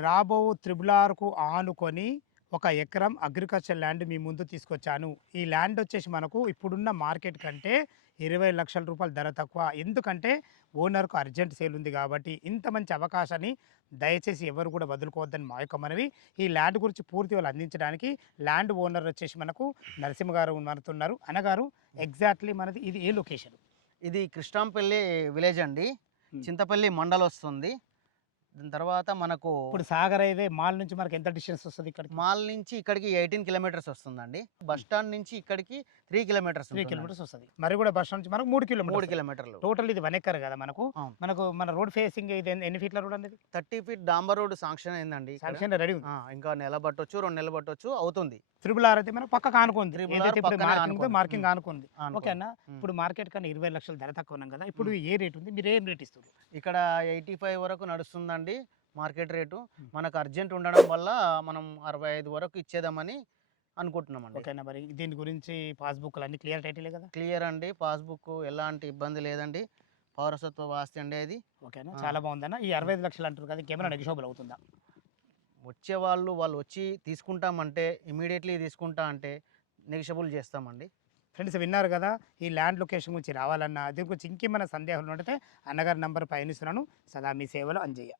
రాబో త్రిబులార్కు ఆనుకొని ఒక ఎకరం అగ్రికల్చర్ ల్యాండ్ మీ ముందు తీసుకొచ్చాను. ఈ ల్యాండ్ వచ్చేసి మనకు ఇప్పుడున్న మార్కెట్ కంటే 20,00,000 రూపాయలు ధర తక్కువ. ఎందుకంటే ఓనర్‌కు అర్జెంట్ సేల్ ఉంది కాబట్టి. ఇంత మంచి అవకాశాన్ని దయచేసి ఎవరు కూడా వదులుకోవద్దని మా యొక్క మనవి. ఈ ల్యాండ్ గురించి పూర్తి వివరాలు అందించడానికి ల్యాండ్ ఓనర్ వచ్చేసి మనకు నరసింహ గారు మనతోన్నారు. అన్నగారు ఎగ్జాక్ట్‌లీ మనది ఇది ఏ లొకేషన్? ఇది కృష్ణంపల్లి విలేజ్ అండి. చింతపల్లి మండల్ వస్తుంది. దాని తర్వాత మనకు ఇప్పుడు సాగర్ హైవే మాల్ నుంచి మనకు ఎంత డిస్టెన్స్ వస్తది ఇక్కడికి? మాల్ నుంచి ఇక్కడికి 18 కిలోమీటర్స్ వస్తుందండి. బస్ స్టాండ్ నుంచి ఇక్కడికి 3 కిలోమీటర్స్ 3 కిలోమీటర్స్ వస్తది. మరి కూడా బస్ నుంచి మనకు 3 3 కిలోమీటర్స్. కిలోమీటర్లు. టోటల్ ఇది 1 ఎకర్ కదా మనకు. అవును. మనకు మన రోడ్ ఫేసింగ్ ఇది ఎన్ని ఫీట్ల రోడ్ అనేది? 30 ఫీట్ డాంబర్ రోడ్ శాంక్షన్ అయిందండి ఇక్కడ. శాంక్షన్ రెడీ ఉంది. ఇంకా నెల పట్టొచ్చు, 2 నెలలు పట్టొచ్చు, అవుతుంది. త్రిబుల్ ఆర్ అయితే మనకు పక్కకు ఆనుకుంది. త్రిబుల్ ఏదైతే ఆర్ ఇప్పుడు పక్కనే మార్కింగ్ ఉందో ఆనుకుంది. మార్కింగ్ ఆనుకుంది. ఆనుకుంది. ఓకే అన్న. ఉమ్. ఇప్పుడు మార్కెట్ కన్నా 20,00,000 ధర తక్కువ ఉన్నాం కదా. ఇప్పుడు ఏ రేట్ ఉంది? మీరు ఏం రేట్ ఇస్తారు? ఇక్కడ 85 వరకు నడుస్తుందండి మార్కెట్ రేటు. మనకు అర్జెంట్ ఉండడం వల్ల మనం 65 వరకు ఇచ్చేద్దామని అనుకుంటున్నామండి. ఓకేనా. మరి దీని గురించి పాస్బుక్లు అన్ని క్లియర్ టైటిలే కదా? క్లియర్ అండి. పాస్బుక్ ఎలాంటి ఇబ్బంది లేదండి. పౌరసత్వ ఆస్తి అండి అది. ఓకేనా. ఆ. చాలా బాగుందన్న. ఈ 65,00,000 అంటారు కదా, ఇంకేమైనా నెగోషియబుల్ అవుతుందా? వాళ్ళు వచ్చి తీసుకుంటామంటే ఇమీడియట్లీ తీసుకుంటా అంటే నెగిషియబుల్ చేస్తామండి. ఫ్రెండ్స్ విన్నారు కదా, ఈ ల్యాండ్ లొకేషన్ గురించి రావాలన్నా దీని గురించి ఇంకేమైనా సందేహాలు ఉంటే అన్నగారి నంబర్ పైన ఇస్తున్నాను. సదా మీ సేవలో అంజయ్య.